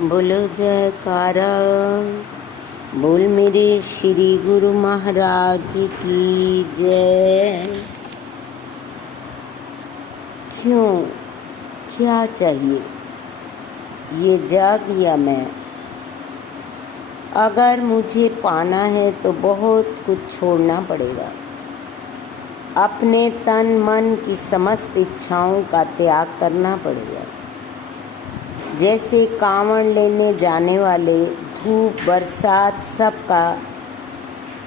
बोलो जयकारा। बोल मेरे श्री गुरु महाराज की जय। क्यों, क्या चाहिए? ये जग या मैं? अगर मुझे पाना है तो बहुत कुछ छोड़ना पड़ेगा। अपने तन मन की समस्त इच्छाओं का त्याग करना पड़ेगा। जैसे कांवड़ लेने जाने वाले धूप बरसात सबका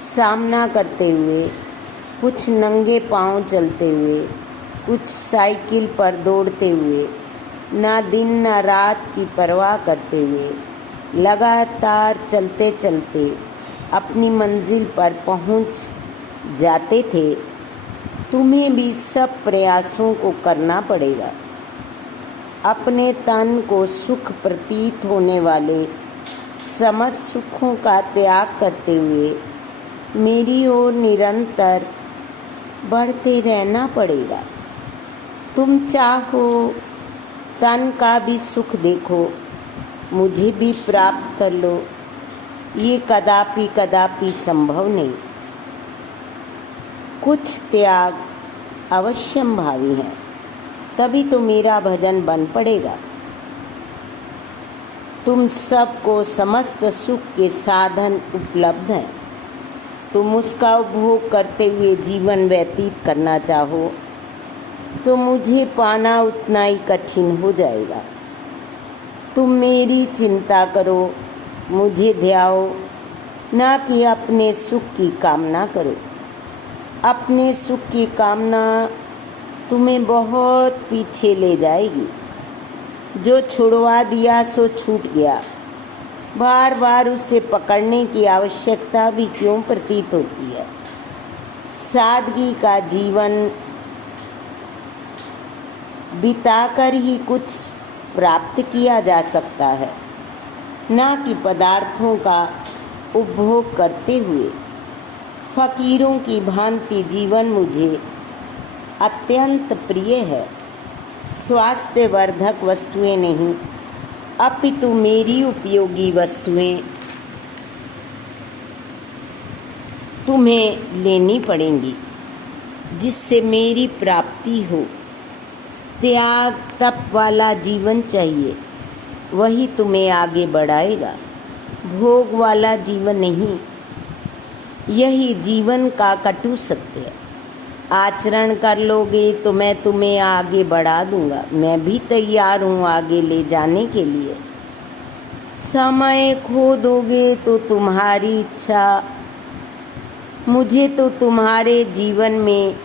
सामना करते हुए, कुछ नंगे पांव चलते हुए, कुछ साइकिल पर दौड़ते हुए, ना दिन ना रात की परवाह करते हुए लगातार चलते चलते अपनी मंजिल पर पहुंच जाते थे, तुम्हें भी सब प्रयासों को करना पड़ेगा। अपने तन को सुख प्रतीत होने वाले समस्त सुखों का त्याग करते हुए मेरी ओर निरंतर बढ़ते रहना पड़ेगा। तुम चाहो तन का भी सुख देखो, मुझे भी प्राप्त कर लो, ये कदापि कदापि संभव नहीं। कुछ त्याग अवश्यंभावी है, तभी तो मेरा भजन बन पड़ेगा। तुम सबको समस्त सुख के साधन उपलब्ध हैं। तुम उसका उपभोग करते हुए जीवन व्यतीत करना चाहो तो मुझे पाना उतना ही कठिन हो जाएगा। तुम मेरी चिंता करो, मुझे ध्याओ, ना कि अपने सुख की कामना करो। अपने सुख की कामना तुम्हें बहुत पीछे ले जाएगी। जो छुड़वा दिया सो छूट गया। बार बार उसे पकड़ने की आवश्यकता भी क्यों प्रतीत होती है? सादगी का जीवन बिताकर ही कुछ प्राप्त किया जा सकता है, ना कि पदार्थों का उपभोग करते हुए। फकीरों की भांति जीवन मुझे अत्यंत प्रिय है। स्वास्थ्यवर्धक वस्तुएं नहीं, अपितु मेरी उपयोगी वस्तुएं तुम्हें लेनी पड़ेंगी, जिससे मेरी प्राप्ति हो। त्याग तप वाला जीवन चाहिए, वही तुम्हें आगे बढ़ाएगा। भोग वाला जीवन नहीं, यही जीवन का कटु सत्य है। आचरण कर लोगे तो मैं तुम्हें आगे बढ़ा दूंगा। मैं भी तैयार हूँ आगे ले जाने के लिए। समय खो दोगे तो तुम्हारी इच्छा, मुझे तो तुम्हारे जीवन में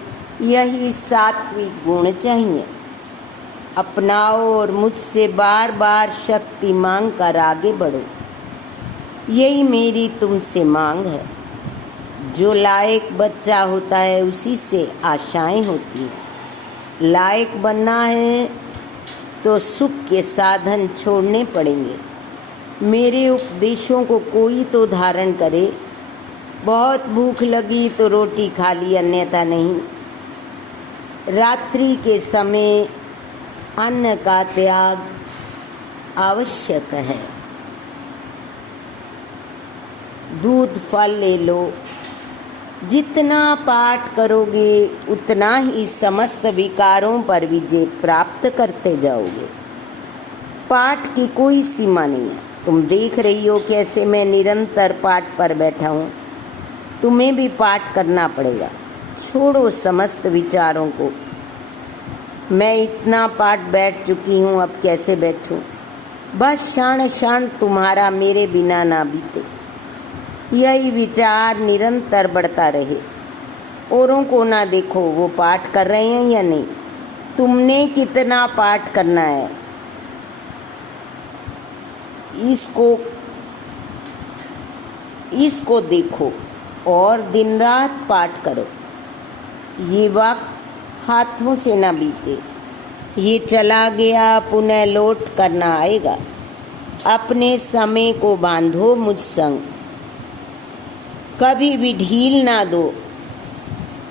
यही सात्विक गुण चाहिए। अपनाओ और मुझसे बार बार शक्ति मांग कर आगे बढ़ो, यही मेरी तुमसे मांग है। जो लायक बच्चा होता है उसी से आशाएं होती हैं। लायक बनना है तो सुख के साधन छोड़ने पड़ेंगे। मेरे उपदेशों को कोई तो धारण करे। बहुत भूख लगी तो रोटी खा ली, अन्यथा नहीं। रात्रि के समय अन्न का त्याग आवश्यक है। दूध फल ले लो। जितना पाठ करोगे उतना ही समस्त विकारों पर विजय प्राप्त करते जाओगे। पाठ की कोई सीमा नहीं है। तुम देख रही हो कैसे मैं निरंतर पाठ पर बैठा हूँ। तुम्हें भी पाठ करना पड़ेगा। छोड़ो समस्त विचारों को। मैं इतना पाठ बैठ चुकी हूँ, अब कैसे बैठूं? बस क्षण क्षण तुम्हारा मेरे बिना ना बीते, यही विचार निरंतर बढ़ता रहे। औरों को ना देखो वो पाठ कर रहे हैं या नहीं, तुमने कितना पाठ करना है इसको देखो और दिन रात पाठ करो। ये वक्त हाथों से ना बीते। ये चला गया, पुनः लौट करना आएगा। अपने समय को बांधो मुझ संग, कभी भी ढील ना दो।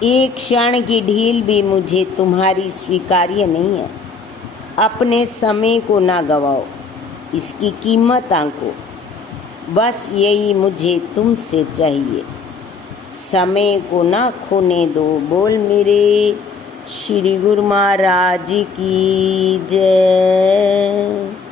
एक क्षण की ढील भी मुझे तुम्हारी स्वीकार्य नहीं है। अपने समय को ना गवाओ। इसकी कीमत आंको। बस यही मुझे तुमसे चाहिए, समय को ना खोने दो। बोल मेरे श्री गुरु महाराज की जय।